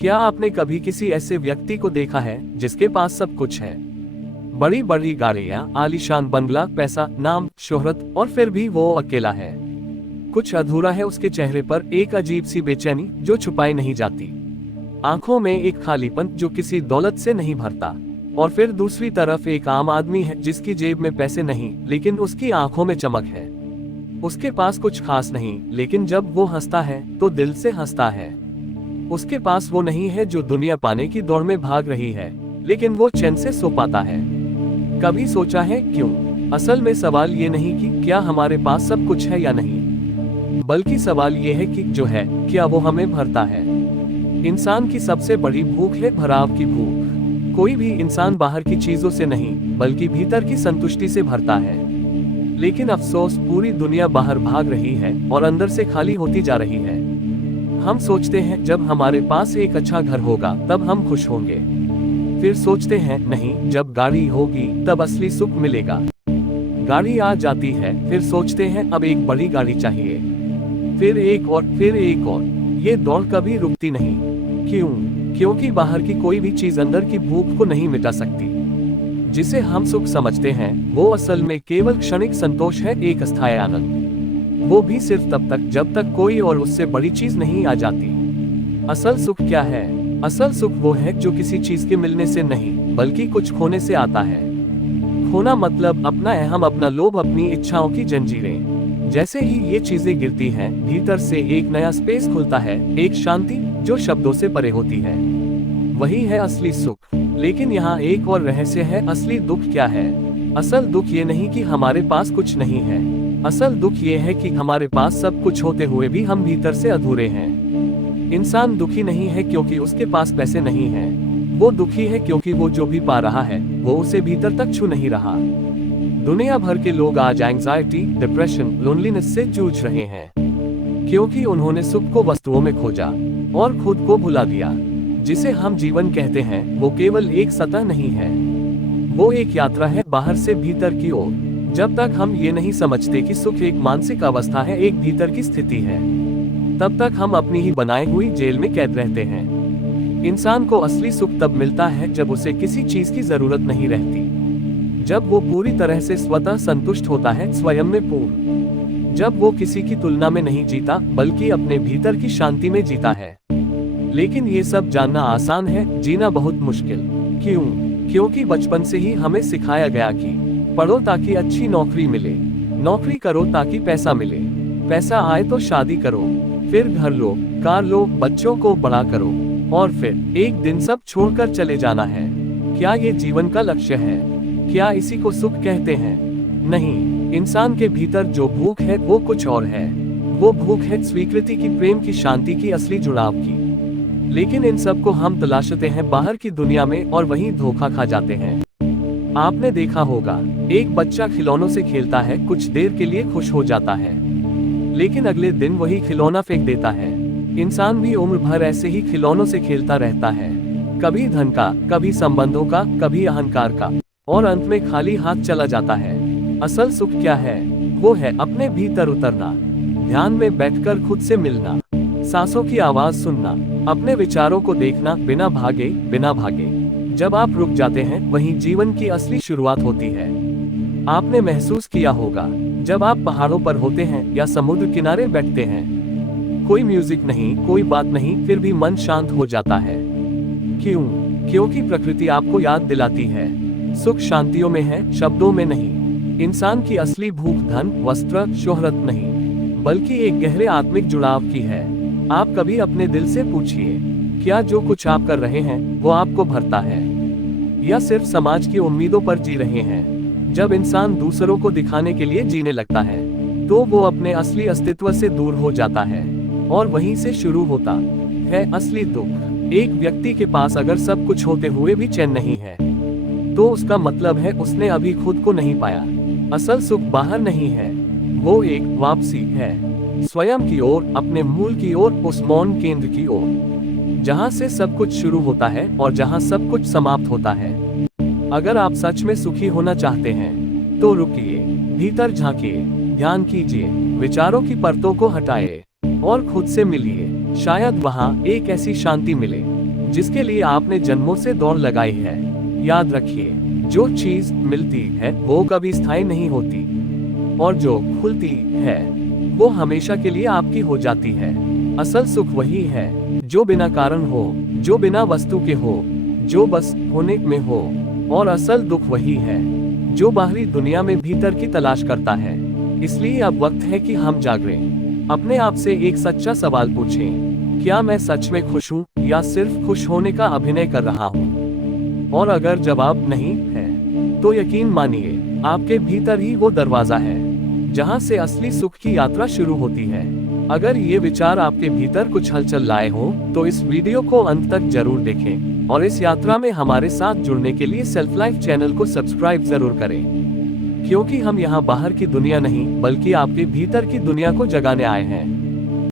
क्या आपने कभी किसी ऐसे व्यक्ति को देखा है जिसके पास सब कुछ है? बड़ी बड़ी गाड़ियां, आलीशान बंगला, पैसा, नाम, शोहरत, और फिर भी वो अकेला है। कुछ अधूरा है उसके चेहरे पर, एक अजीब सी बेचैनी जो छुपाई नहीं जाती। आंखों में एक खालीपन जो किसी दौलत से नहीं भरता। और फिर दूसरी तरफ एक आम आदमी है जिसकी जेब में पैसे नहीं, लेकिन उसकी आंखों में चमक है। उसके पास कुछ खास नहीं, लेकिन जब वो हंसता है तो दिल से हंसता है। उसके पास वो नहीं है जो दुनिया पाने की दौड़ में भाग रही है, लेकिन वो चैन से सो पाता है। कभी सोचा है क्यों? असल में सवाल ये नहीं कि क्या हमारे पास सब कुछ है या नहीं, बल्कि सवाल ये है कि जो है क्या वो हमें भरता है। इंसान की सबसे बड़ी भूख है भराव की भूख। कोई भी इंसान बाहर की चीजों से नहीं, बल्कि भीतर की संतुष्टि से भरता है। लेकिन अफसोस, पूरी दुनिया बाहर भाग रही है और अंदर से खाली होती जा रही है। हम सोचते हैं जब हमारे पास एक अच्छा घर होगा तब हम खुश होंगे। फिर सोचते हैं नहीं, जब गाड़ी होगी तब असली सुख मिलेगा। गाड़ी आ जाती है, फिर सोचते हैं अब एक बड़ी गाड़ी चाहिए। फिर एक और, फिर एक और। ये दौड़ कभी रुकती नहीं। क्यों? क्योंकि बाहर की कोई भी चीज अंदर की भूख को नहीं मिटा सकती। जिसे हम सुख समझते हैं वो असल में केवल क्षणिक संतोष है, एक अस्थायी आनंद। वो भी सिर्फ तब तक जब तक कोई और उससे बड़ी चीज नहीं आ जाती। असल सुख क्या है? असल सुख वो है जो किसी चीज के मिलने से नहीं, बल्कि कुछ खोने से आता है। खोना मतलब अपना अहम, अपना लोभ, अपनी इच्छाओं की जंजीरें। जैसे ही ये चीजें गिरती हैं, भीतर से एक नया स्पेस खुलता है, एक शांति जो शब्दों से परे होती है। वही है असली सुख। लेकिन यहाँ एक और रहस्य है, असली दुख क्या है? असल दुख ये नहीं कि हमारे पास कुछ नहीं है। असल दुख ये है कि हमारे पास सब कुछ होते हुए भी हम भीतर से अधूरे हैं। इंसान दुखी नहीं है क्योंकि उसके पास पैसे नहीं हैं। वो दुखी है क्योंकि वो जो भी पा रहा है वो उसे भीतर तक छू नहीं रहा। दुनिया भर के लोग आज एंजाइटी, डिप्रेशन, लोनलीनेस से जूझ रहे हैं, क्योंकि उन्होंने सुख को वस्तुओं में खोजा और खुद को भुला दिया। जिसे हम जीवन कहते हैं वो केवल एक सतह नहीं है, वो एक यात्रा है बाहर से भीतर की ओर। जब तक हम ये नहीं समझते कि सुख एक मानसिक अवस्था है, एक भीतर की स्थिति है, तब तक हम अपनी ही बनाई हुई जेल में कैद रहते हैं। इंसान को असली सुख तब मिलता है जब उसे किसी चीज की जरूरत नहीं रहती, जब वो पूरी तरह से स्वतः संतुष्ट होता है, स्वयं में पूर्ण। जब वो किसी की तुलना में नहीं जीता, बल्कि अपने भीतर की शांति में जीता है। लेकिन ये सब जानना आसान है, जीना बहुत मुश्किल। क्यों? क्योंकि बचपन से ही हमें सिखाया गया कि पढ़ो ताकि अच्छी नौकरी मिले, नौकरी करो ताकि पैसा मिले, पैसा आए तो शादी करो, फिर घर लो, कार लो, बच्चों को बड़ा करो, और फिर एक दिन सब छोड़कर चले जाना है। क्या ये जीवन का लक्ष्य है? क्या इसी को सुख कहते हैं? नहीं, इंसान के भीतर जो भूख है वो कुछ और है। वो भूख है स्वीकृति की, प्रेम की, शांति की, असली जुड़ाव की। लेकिन इन सब को हम तलाशते हैं बाहर की दुनिया में और वहीं धोखा खा जाते हैं। आपने देखा होगा, एक बच्चा खिलौनों से खेलता है, कुछ देर के लिए खुश हो जाता है, लेकिन अगले दिन वही खिलौना फेंक देता है। इंसान भी उम्र भर ऐसे ही खिलौनों से खेलता रहता है, कभी धन का, कभी संबंधों का, कभी अहंकार का, और अंत में खाली हाथ चला जाता है। असल सुख क्या है? वो है अपने भीतर उतरना, ध्यान में बैठकर खुद से मिलना, सांसों की आवाज सुनना, अपने विचारों को देखना, बिना भागे, बिना भागे। जब आप रुक जाते हैं, वहीं जीवन की असली शुरुआत होती है। आपने महसूस किया होगा, जब आप पहाड़ों पर होते हैं या समुद्र किनारे बैठते हैं, कोई म्यूजिक नहीं, कोई बात नहीं, फिर भी मन शांत हो जाता है। क्यों? क्योंकि प्रकृति आपको याद दिलाती है, सुख शांतियों में है, शब्दों में नहीं। इंसान की असली भूख धन, वस्त्र, शोहरत नहीं, बल्कि एक गहरे आत्मिक जुड़ाव की है। आप कभी अपने दिल से पूछिए, क्या जो कुछ आप कर रहे हैं वो आपको भरता है, या सिर्फ समाज की उम्मीदों पर जी रहे हैं? जब इंसान दूसरों को दिखाने के लिए जीने लगता है, तो वो अपने असली अस्तित्व से दूर हो जाता है, और वहीं से शुरू होता है असली दुख। एक व्यक्ति के पास अगर सब कुछ होते हुए भी चैन नहीं है, तो उसका मतलब है उसने अभी खुद को नहीं पाया। असल सुख बाहर नहीं है, वो एक वापसी है स्वयं की ओर, अपने मूल की ओर, उस मौन केंद्र की ओर, जहां से सब कुछ शुरू होता है और जहां सब कुछ समाप्त होता है। अगर आप सच में सुखी होना चाहते हैं, तो रुकिए, भीतर झांकिए, ध्यान कीजिए, विचारों की परतों को हटाए और खुद से मिलिए। शायद वहां एक ऐसी शांति मिले जिसके लिए आपने जन्मों से दौड़ लगाई है। याद रखिए, जो चीज मिलती है वो कभी स्थायी नहीं होती, और जो खुलती है वो हमेशा के लिए आपकी हो जाती है। असल सुख वही है जो बिना कारण हो, जो बिना वस्तु के हो, जो बस होने में हो, और असल दुख वही है जो बाहरी दुनिया में भीतर की तलाश करता है। इसलिए अब वक्त है कि हम जागें। अपने आप से एक सच्चा सवाल पूछें, क्या मैं सच में खुश हूँ या सिर्फ खुश होने का अभिनय कर रहा हूँ? और अगर जवाब नहीं है तो यकीन मानिए, आपके भीतर ही वो दरवाजा है जहाँ से असली सुख की यात्रा शुरू होती है। अगर ये विचार आपके भीतर कुछ हलचल लाए हो तो इस वीडियो को अंत तक जरूर देखें, और इस यात्रा में हमारे साथ जुड़ने के लिए सेल्फ लाइफ चैनल को सब्सक्राइब जरूर करें, क्योंकि हम यहाँ बाहर की दुनिया नहीं बल्कि आपके भीतर की दुनिया को जगाने आए हैं।